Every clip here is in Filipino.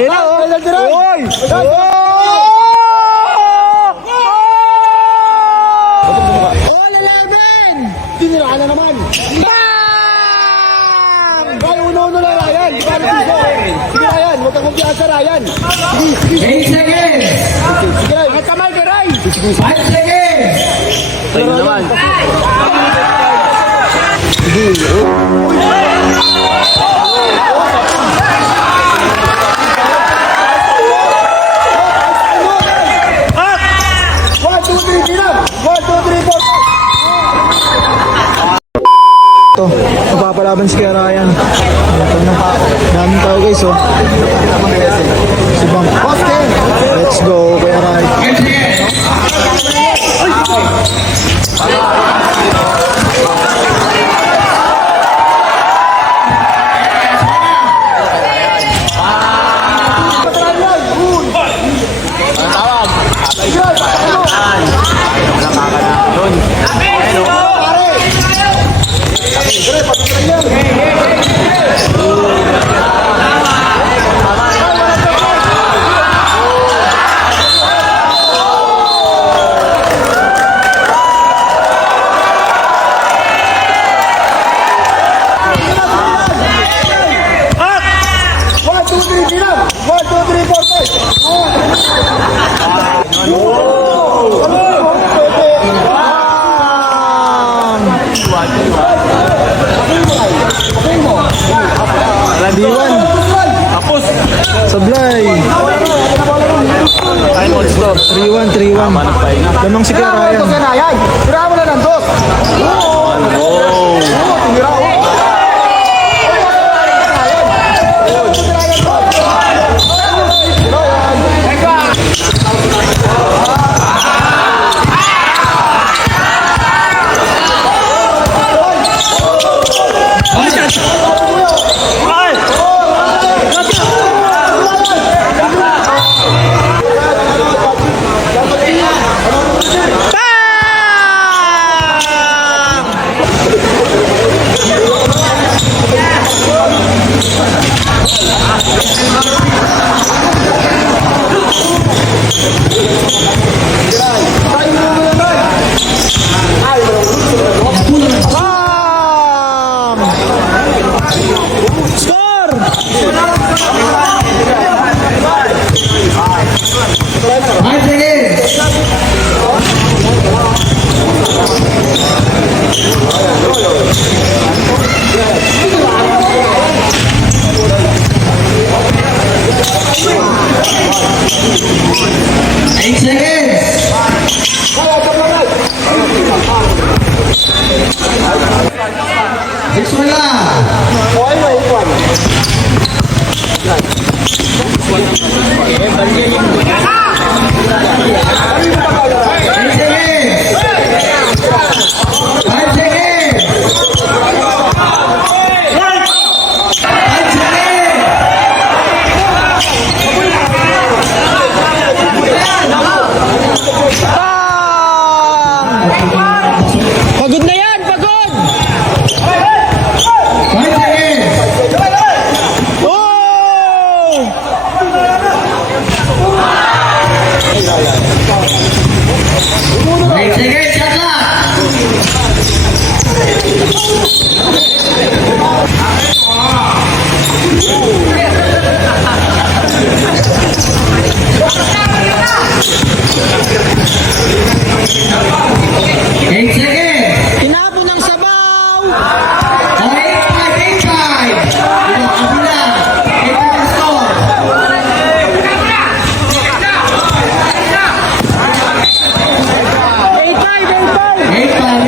Hello! Oy! All 11! Tinira na naman! Bang! Uno-uno lang, Ryan! Sige, Ryan! Huwag kang kumpiyansa, Ryan! 8 seconds! Sige, Ryan! Ang kamay ka, Ryan! 5 seconds! Tayo naman. One, two, three, bilang! 1, 2, 3, 4, 5! Ito, napapalaban si Kuya Ryan. Ito na. Daming tao guys, oh. Si Bang. Let's go, Kuya Ryan. 5 seconds! One, two, three, bilang! 1, 2, 3, 4, 5! Landiwan! Tapos. Sablay! Time on stop. 3-1, 3-1. Tanong si Kuya Ryan. Tira mo na ng dos! Score! 5 seconds! Eight seconds! Six mo lang! Eight seconds! 5 seconds! 5 seconds! Pagod na yan! Pagod! 5 seconds! Oh! 8 seconds, shot clock! Eight seconds! Tinapon ng sabaw! Oh, 8-5, 8-5! Ito, kabila! 8-5 ang score! Eight five, 8-5,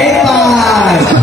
8-5!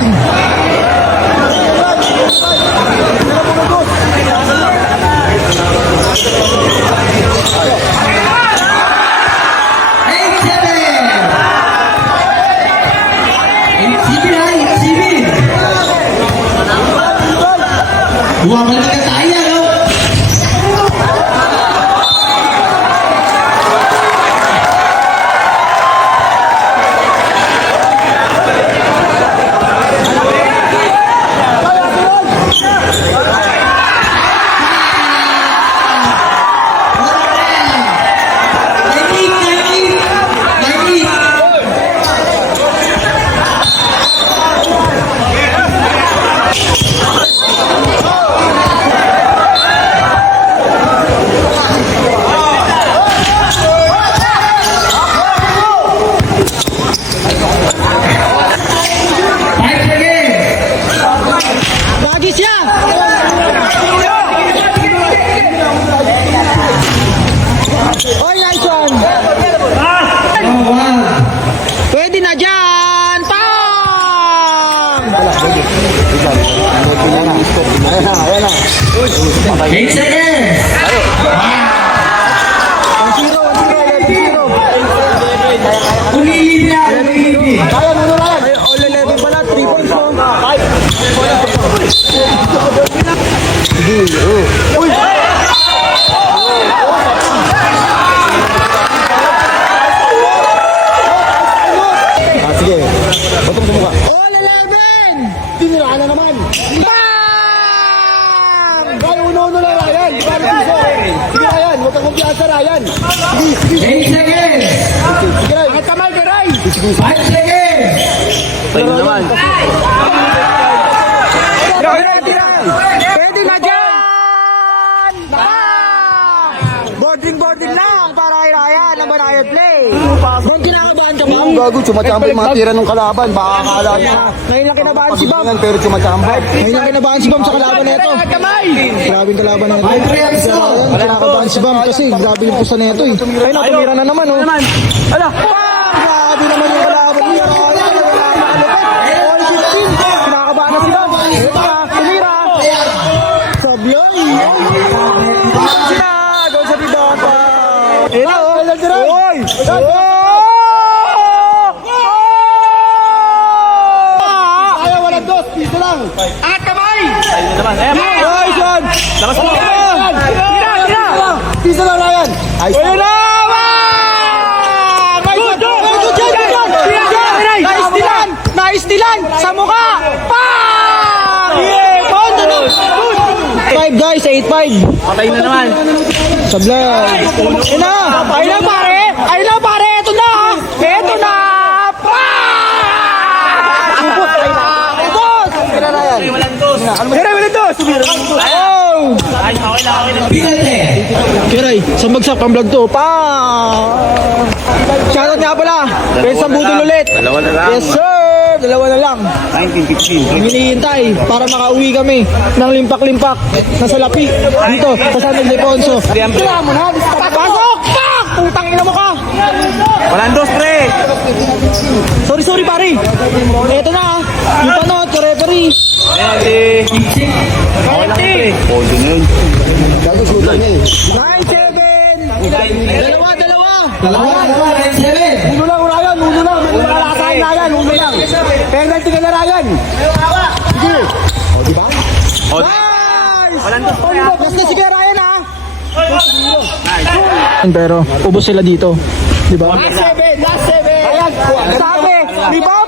Ayan na, ayan na. 8 seconds. 1-0. Umilip na, umilip. Kaya mo na yan. Ay, all 11 pala. 3 points mo. 5. Sige. Uy. Sige. Bato mo mukha. All 11! Tinira na naman. Bang! Kaya uno-uno lang, Ryan. Para piso. Sige, Ryan. Huwag kang kumpiyansa, Ryan. Sige. 8 seconds. Sige, Ryan. Ang kamay ka, Ryan. 5 seconds. Tayo na naman. Pwede na dyan! Boarding lang para kay Ryan na banayad play. Kung kinakabahan ka, Bang? Gago, chumatambay mga tira ng kalaban. Baka akala niya. Ngayon lang kinabahan si Bam. Pero chumatambay. Ngayon lang kinabahan si Bam sa kalaban na ito. Grabe yung kalaban na ito. Kinakabahan si Bam kasi grabe yung pusa na ito eh. Ayun na, tumira na naman oh. Ala! Grabe naman yung kalaban niya. All 15. Kinakabahan na si Bam. Ito na, tumira. Sablay. Sina, doon sa bidata. Ayun na oh. Oy! Ayaw, walang dos. Piso lang. Angat kamay. Tayo na naman. Oy, son! Lakas mo! Piso lang, Ryan. Ayos na. Naistilan! Sa mukha! Pang! Yeah! 5 guys, 8-5. Patay na naman. Sablay. Ayun na! Ayun na pare! Ayun na pare! Ito na! Ito na! Pang! Ubot! Ayun na! Ubot! Kira na yan. Walang dos. Kira, walang dos! Oh! Ay, okay lang. Penalty. Kiray, sa bagsak pang vlog to. Pa! Shoutout nga pala. Pensang budol ulit. Dalawa na lang. Yes sir! Dalawa na lang. 19-15. Ang hinihintay para makauwi kami ng limpak-limpak na salapi dito sa San Ildefonso. Kailangan mo na. Pasok! Pak! Putang ina mo ka! Walang dos, pre! Sorry pare. Eto na ah. Yung panood, referee. Penalty. Okay lang, pre. Hold na yun. 9-7. Dalawa. 9-7. Uno lang, Ryan. Uno lang. Malalasahan, Ryan. Uno lang. Penalty ka na, Ryan. Sige. O, diba? Oh, Nice! walang dos, pre. Last na sige, Ryan, ha? Pero, ubos sila dito. Diba? Last 7. Ayan. Sabi, ni Bob